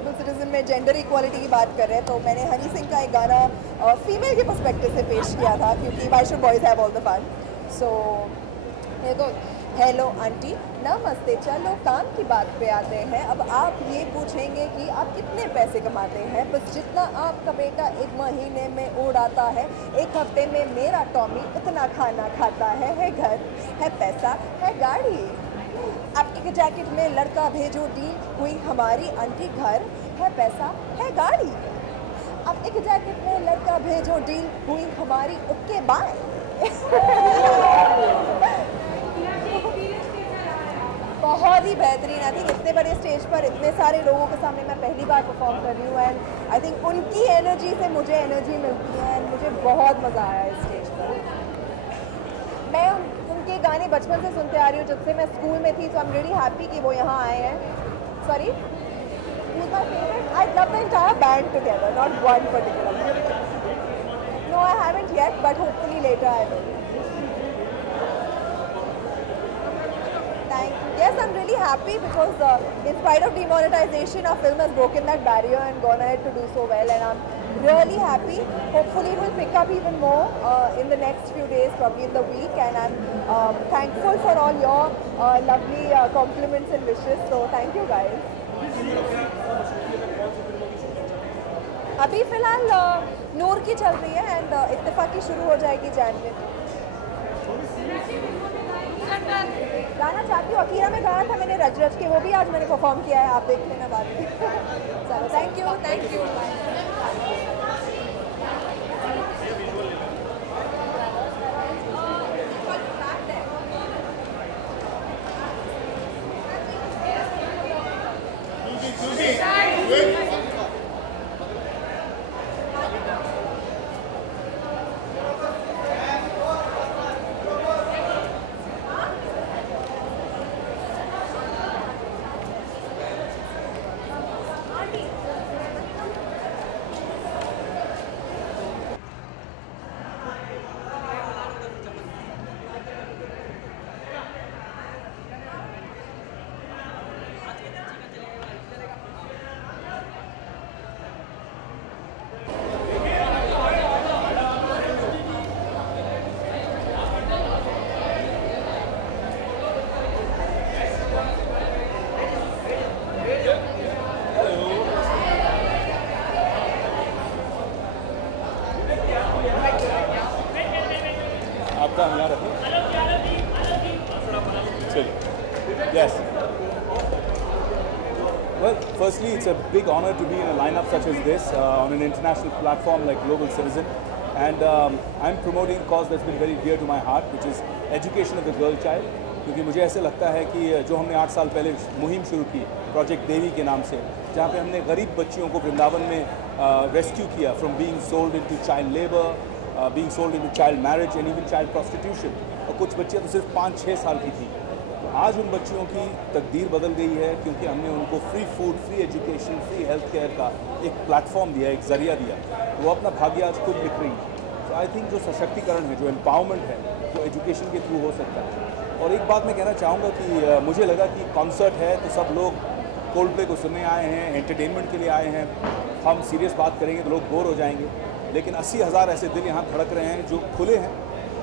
Global citizen में gender equality की बात कर रहे हैं, तो मैंने हनी सिंह का एक गाना फीमेल के पर्सपेक्टिव से पेश किया था, क्योंकि why should boys have all the fun. So देखो, हेलो आंटी, नमस्ते, चलो काम की बात पे आते हैं। अब आप ये पूछेंगे कि आप कितने पैसे कमाते हैं। बस जितना आपका बेटा एक महीने में उड़ाता है, एक हफ्ते में मेरा टॉमी उतना खाना खाता है घर, है पैसा, है गाड़ी। अब एक जैकेट में लड़का भेजो, डील हुई हमारी आंटी, घर है पैसा, है गाड़ी। अब एक जैकेट में लड़का भेजो, डील हुई हमारी, ओके बाय। बहुत ही बेहतरीन। आई थिंक इतने बड़े स्टेज पर इतने सारे लोगों के सामने मैं पहली बार परफॉर्म कर रही हूँ, एंड आई थिंक उनकी एनर्जी से मुझे एनर्जी मिलती है, एंड मुझे बहुत मज़ा आया इस स्टेज पर। मैं उनके गाने बचपन से सुनते आ रही हूँ, जब से मैं स्कूल में थी, सो आई एम रियली हैप्पी कि वो यहाँ आए हैं। Sorry, who's my favorite? I love the entire band together, not one particular one. No, I haven't yet, but hopefully later I will. Yes, I'm really happy because in spite of demonetization, our film has broken that barrier and gone ahead to do so well, and I'm really happy. Hopefully it will pick up even more in the next few days, probably in the week, and I'm thankful for all your lovely compliments and wishes, so thank you guys. अभी फ़िलहाल नूर की चल रही है, and इत्तेफाकी शुरू हो जाएगी जैन में। गाना चाहती हूँ, अकीरा में गाया था मैंने रज रज के, वो भी आज मैंने परफॉर्म किया है, आप देख लेना बाद में। चलो, thank you, thank you. Yes. Well, firstly, it's a big honor to be in a lineup such as this on an international platform like Global Citizen, and I'm promoting a cause that's been very dear to my heart, which is education of the girl child. क्योंकि मुझे ऐसे लगता है कि जो हमने 8 साल पहले मुहिम शुरू की प्रोजेक्ट देवी के नाम से, जहाँ पे हमने गरीब बच्चियों को वृंदावन में रेस्क्यू किया from being sold into child labour, being sold into child marriage and even child prostitution, और कुछ बच्चियाँ तो सिर्फ 5-6 साल की थी। तो आज उन बच्चियों की तकदीर बदल गई है, क्योंकि हमने उनको free food, free education, free health care का एक प्लेटफॉर्म दिया, एक ज़रिया दिया, तो वो अपना भाग्य आज खुद लिख रही है। तो आई थिंक जो सशक्तिकरण है, जो एम्पावरमेंट है, वो एजुकेशन के थ्रू हो सकता है। और एक बात मैं कहना चाहूँगा कि मुझे लगा कि कॉन्सर्ट है तो सब लोग कोल्डप्ले को सुनने आए हैं, एंटरटेनमेंट के लिए आए हैं, हम सीरियस बात करेंगे तो लोग बोर हो जाएंगे, लेकिन 80,000 ऐसे दिल यहाँ धड़क रहे हैं जो खुले हैं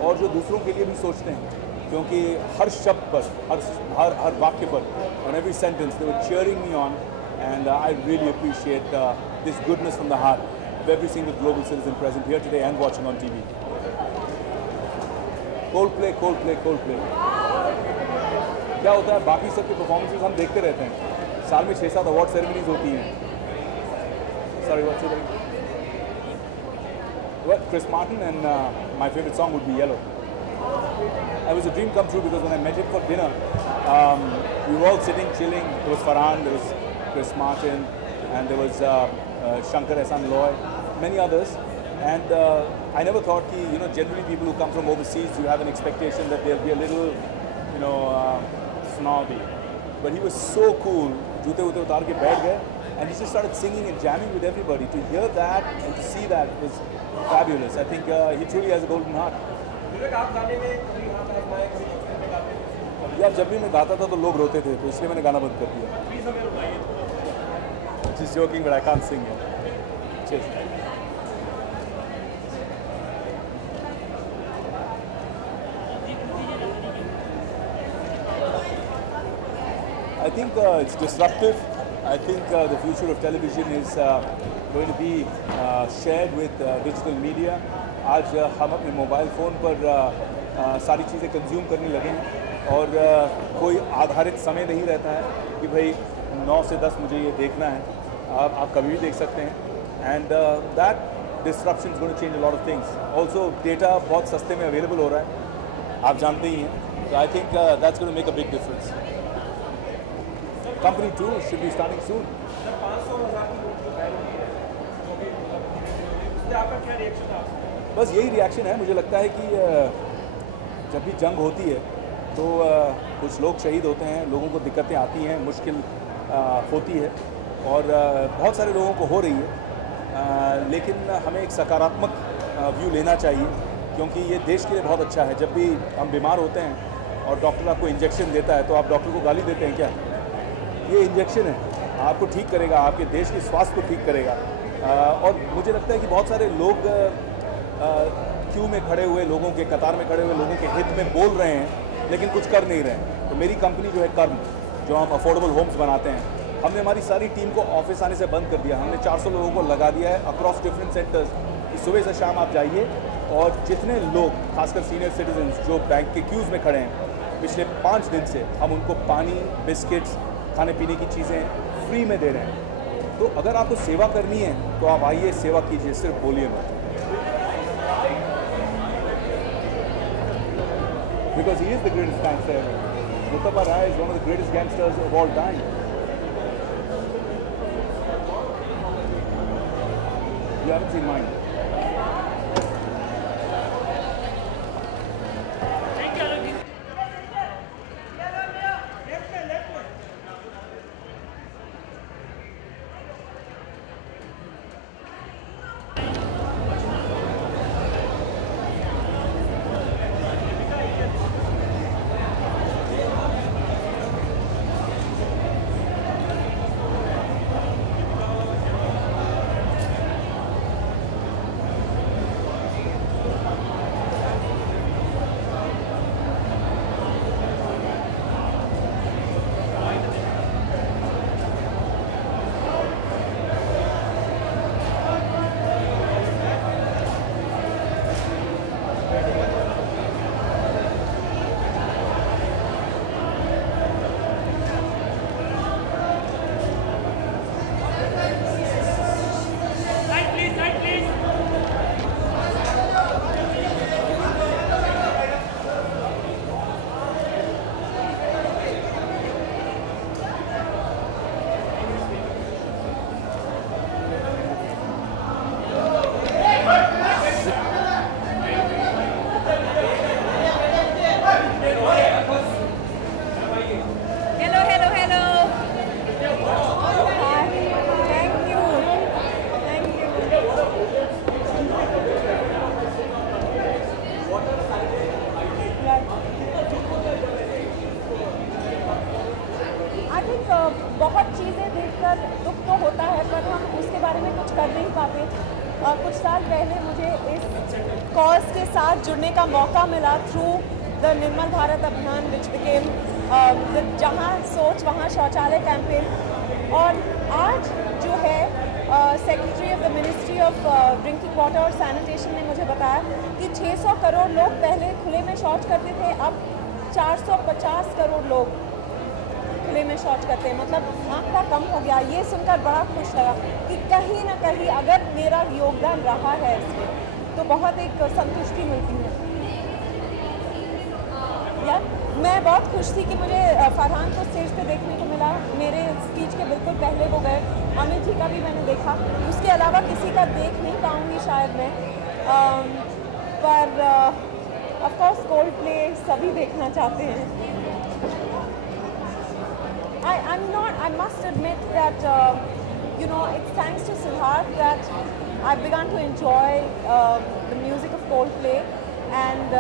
और जो दूसरों के लिए भी सोचते हैं, क्योंकि हर शब्द पर, हर वाक्य पर, on every sentence they were cheering me on, and I really appreciate this goodness from the heart of every single global citizen present here today and watching on TV. Coldplay, Coldplay, Coldplay. क्या होता है, बाकी सब के performances हम देखते रहते हैं, साल में 6-7 अवार्ड सेरेमनीज होती हैं। Sorry, what's your name? Well, Chris Martin, and my favorite song would be Yellow. It was a dream come true because when I met him for dinner, we were all sitting, chilling. There was Farhan, there was Chris Martin, and there was Shankar Ehsaan Loy, many others. And I never thought कि, you know, generally people who come from overseas, you have an expectation that they'll be a little, you know, snobby. But he was so cool. जूते वूते उतार के बैठ गए, and he just started singing and jamming with everybody. To hear that and to see that was fabulous. I think he truly has a golden heart. यार जब भी मैं गाता था तो लोग रोते थे, तो इसलिए मैंने गाना बंद कर दिया। just joking, but I can't sing yet. Cheers. I think it's disruptive. I think the future of television is going to be shared with digital media. आज हम अपने मोबाइल फ़ोन पर सारी चीज़ें कंज्यूम करने लगे हैं और कोई आधारित समय नहीं रहता है कि भाई 9 से 10 मुझे ये देखना है. आप कभी भी देख सकते हैं. And that disruption is going to change a lot of things. Also data बहुत सस्ते में अवेलेबल हो रहा है, आप जानते ही हैं. So I think that's going to make a big difference. Company 2 should be starting soon. बस यही रिएक्शन है. मुझे लगता है कि जब भी जंग होती है तो कुछ लोग शहीद होते हैं, लोगों को दिक्कतें आती हैं, मुश्किल होती है और बहुत सारे लोगों को हो रही है. लेकिन हमें एक सकारात्मक व्यू लेना चाहिए क्योंकि ये देश के लिए बहुत अच्छा है. जब भी हम बीमार होते हैं और डॉक्टर आपको इंजेक्शन देता है तो आप डॉक्टर को गाली देते हैं क्या? ये इंजेक्शन है, आपको ठीक करेगा, आपके देश के स्वास्थ्य को ठीक करेगा. और मुझे लगता है कि बहुत सारे लोग क्यू में खड़े हुए लोगों के, कतार में खड़े हुए लोगों के हित में बोल रहे हैं लेकिन कुछ कर नहीं रहे हैं. तो मेरी कंपनी जो है कर्म, जो हम अफोर्डेबल होम्स बनाते हैं, हमने हमारी सारी टीम को ऑफिस आने से बंद कर दिया. हमने 400 लोगों को लगा दिया है अक्रॉस डिफरेंट सेंटर्स कि सुबह से शाम आप जाइए और जितने लोग, खासकर सीनियर सिटीजन्स जो बैंक के क्यूज़ में खड़े हैं, पिछले 5 दिन से हम उनको पानी, बिस्किट्स, खाने पीने की चीज़ें फ्री में दे रहे हैं. तो अगर आपको सेवा करनी है तो आप आइए, सेवा कीजिए, सिर्फ बोलिए मत. Because he is the greatest gangster ever. Mustafa Rai is one of the greatest gangsters of all time. You haven't seen mine. बहुत चीज़ें देखकर दुख तो होता है पर हम उसके बारे में कुछ कर नहीं पाते. कुछ साल पहले मुझे इस कॉज के साथ जुड़ने का मौका मिला थ्रू द निर्मल भारत अभियान विच बिकेम जहाँ सोच वहाँ शौचालय कैंपेन. और आज जो है secretary of the ministry of drinking water और सैनिटेशन ने मुझे बताया कि 600 करोड़ लोग पहले खुले में शौच करते थे, अब 450 करोड़ लोग खुले में शौच करते हैं. मतलब आंकड़ा कम हो गया. ये सुनकर बड़ा खुश लगा कि कहीं ना कहीं अगर मेरा योगदान रहा है इसमें तो बहुत एक संतुष्टि मिलती है. यार मैं बहुत खुश थी कि मुझे फरहान को स्टेज पे देखने को मिला. मेरे स्पीच के बिल्कुल पहले वो गए. अमित जी का भी मैंने देखा. उसके अलावा किसी का देख नहीं पाऊँगी शायद मैं. पर ऑफ कोर्स कोल्ड प्ले सभी देखना चाहते हैं. I must admit that, it's thanks to Siddharth that I've begun to enjoy the music of Coldplay, and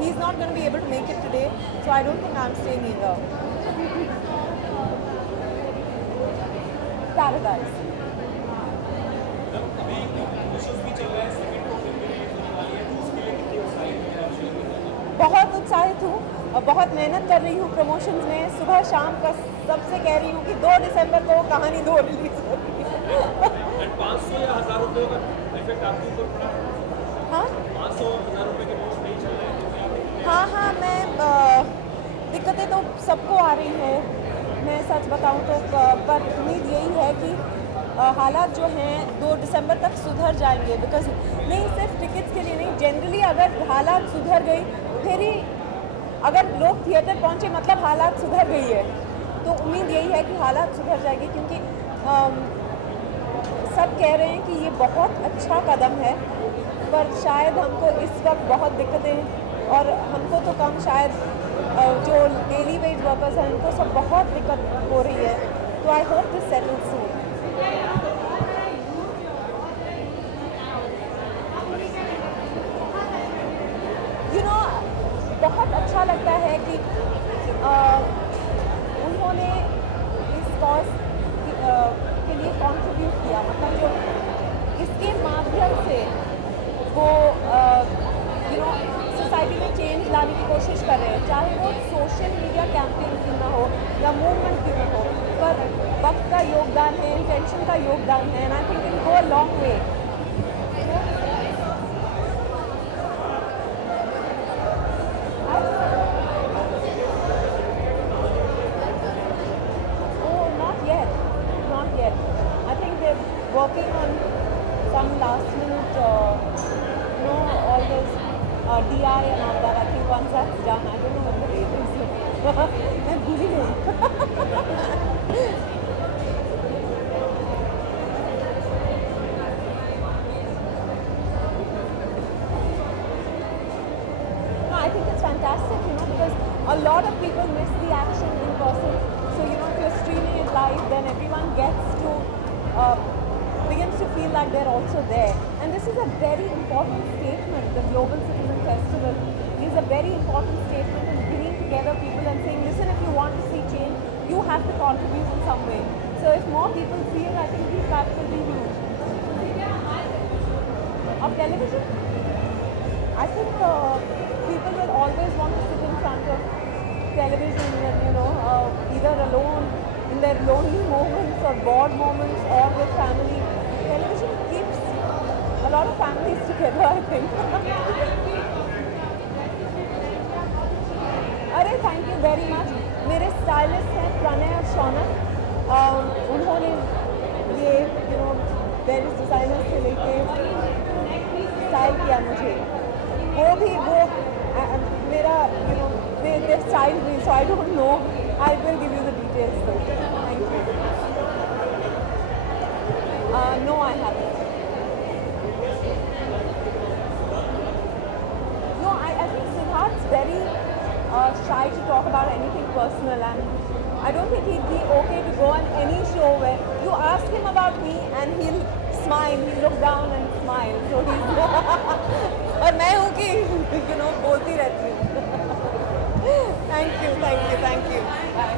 he's not going to be able to make it today, so I don't think I'm staying either. Paradise. उत्साहित हूँ और बहुत मेहनत कर रही हूँ promotions में। सुबह शाम का सबसे कह रही हूँ कि 2 दिसंबर को कहानी 2 रिलीज हो रही है। 500 या 1000 रुपये का इफेक्ट आपके ऊपर पड़ा? हाँ 500 और 1000 रुपये के नोट नहीं चल रहे हैं? हाँ हाँ, मैं दिक्कतें तो सबको आ रही है, मैं सच बताऊँ तो, पर उम्मीद यही है कि हालात जो हैं 2 दिसंबर तक सुधर जाएंगे। बिकॉज नहीं सिर्फ टिकट्स के लिए नहीं, जनरली अगर हालात सुधर गई फिर ही अगर लोग थिएटर पहुँचे मतलब हालात सुधर गई है। तो उम्मीद यही है कि हालात सुधर जाएगी, क्योंकि सब कह रहे हैं कि ये बहुत अच्छा कदम है, पर शायद हमको इस वक्त बहुत दिक्कतें, और हमको तो कम, शायद जो डेली वेज वर्कर्स हैं उनको सब बहुत दिक्कत हो रही है। तो आई होप दिस सेटल्स सून। बहुत अच्छा लगता है कि उन्होंने इस कॉज के लिए कंट्रीब्यूट किया, मतलब जो इसके माध्यम से वो सोसाइटी में चेंज लाने की कोशिश कर रहे हैं, चाहे वो सोशल मीडिया कैंपेन क्यों ना हो या मूवमेंट क्यों ना हो, पर वक्त का योगदान है, इंटेंशन का योगदान है, and I think it go a long way. Working on some last minute, all those DI and all that. I think once that's done, I don't know when the date is. मैं भूल ही गई। No, I think it's fantastic, because a lot of people miss the action in person. So, if you're streaming it live, then everyone gets to begins to feel like they're also there. And this is a very important statement. The Global Citizen Festival is a very important statement in bringing together people and saying, listen, if you want to see change, you have to contribute in some way. So if more people see it, I think the impact will be huge. Of television, I think people will always want to sit in front of television and, either alone in their lonely moments or bored moments or with family. Television keeps a lot of families together, I think. अरे thank you very much. मेरे stylist हैं प्रणय और शौनक, उन्होंने ये various designer से लेके style किया मुझे। वो मेरा they styled me, so I don't know. I will give you the details though. Thank you. No, I haven't. No, I think Siddharth's very shy to talk about anything personal, and I don't think he'd be okay to go on any show where you ask him about me and he'll smile, he'll look down and smile. So he's और मैं हूँ कि बोलती रहती हूँ। Thank you. Bye.